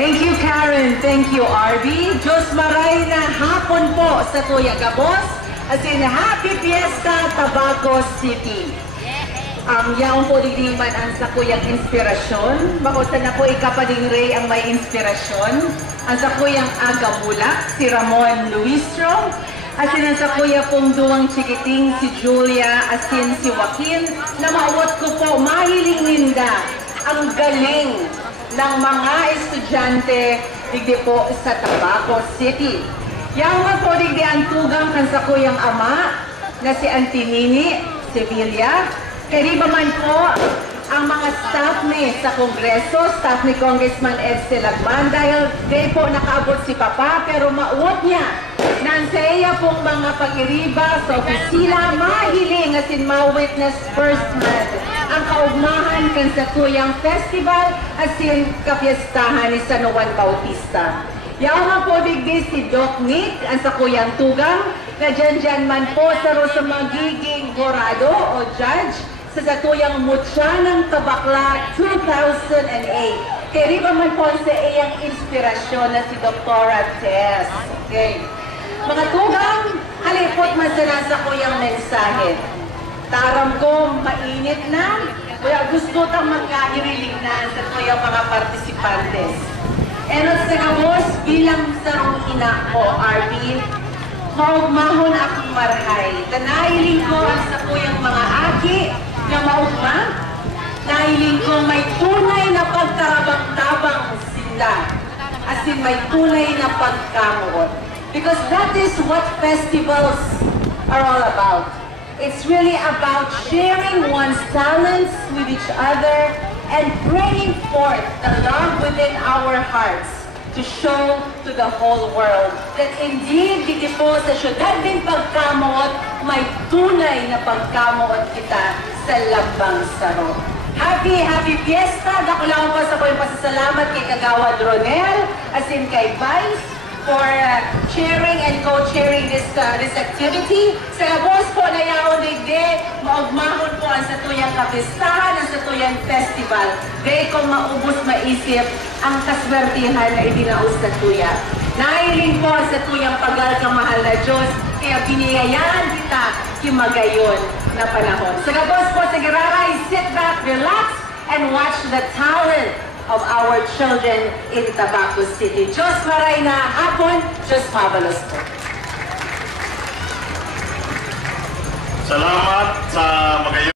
Thank you, Karen. Thank you, RB. Diyos maray na hapon po sa Tuya Gabos. As in, Happy Fiesta, Tabaco City. Yaong po din man ang sa kuyang inspirasyon. Bakosan na po ikapading Ray ang may inspirasyon. Ang sa kuyang Agamulak, si Ramon Luistro. Asin ang sa kuya pong duwang chikiting, si Julia, asin si Joaquin. Na maawat ko po, mahiling ninda ang galing ng mga estudyante digdi po sa Tabaco City. Yaong nga po digdi ang tugang kan sa kuyang ama na si Antinini Sevilla. Kaya ba man po ang mga staff ni sa Kongreso, staff ni Congressman Ed Silagman, dahil di po nakaabot si Papa, pero mauot niya nang sa iya pong mga pag-iriba sa opisina, mahiling asin ma-witness firsthand ang kaugmahan kan sa tuyang festival asin kapiestahan ni San Juan Bautista. Yaw nga po digdi si Doc Nick, ang sa kuyang tugang, na dyan man po sa magiging horado o judge sa Satuyang Mutya ng Tabakla 2008. Kaya riba man po sa iyang inspirasyon na si Dr. Tess. Okay. Mga tugang, halipot man sa nasa kuyang mensahe. Taram ko, mainit na. Kaya gusto tang magkairiling na sa kuyang mga partisipantes. Enot sa Gabos, bilang sarong ina ko, RB, maugmahon akong marhay. Tanahiling ko ang sa kuyang mga aki na maugma. Nahiling ko may tunay na pagkarabang-tabang sila. As in may tunay na pagkamuot. Because that is what festivals are all about. It's really about sharing one's talents with each other and bringing forth the love within our hearts to show to the whole world that indeed, dito po sa syudad din pagkamuot, may tunay na pagkamuot kita sa Lambang Saro. Happy Fiesta! Dakulang pa sa ko yung pasasalamat kay Kagawad Ronel, as in kay Vice, for chairing and co-chairing this activity. Sa Gabos po na yaon digdi, maugmahon po ang satuyang kapistahan, ang satuyang festival. Gay kung maubos maisip ang kaswertihan na idinaos sa tuya. Nahiling po ang satuyang pagal ka mahal na Diyos, kaya biniyayaan kita kimagayon na panahon. Sa Gabos po, sa Giraray, sit back, relax, and watch the talent of our children in Tabaco City. Diyos maray na hapon, Diyos mabalos po. Salamat sa magayon.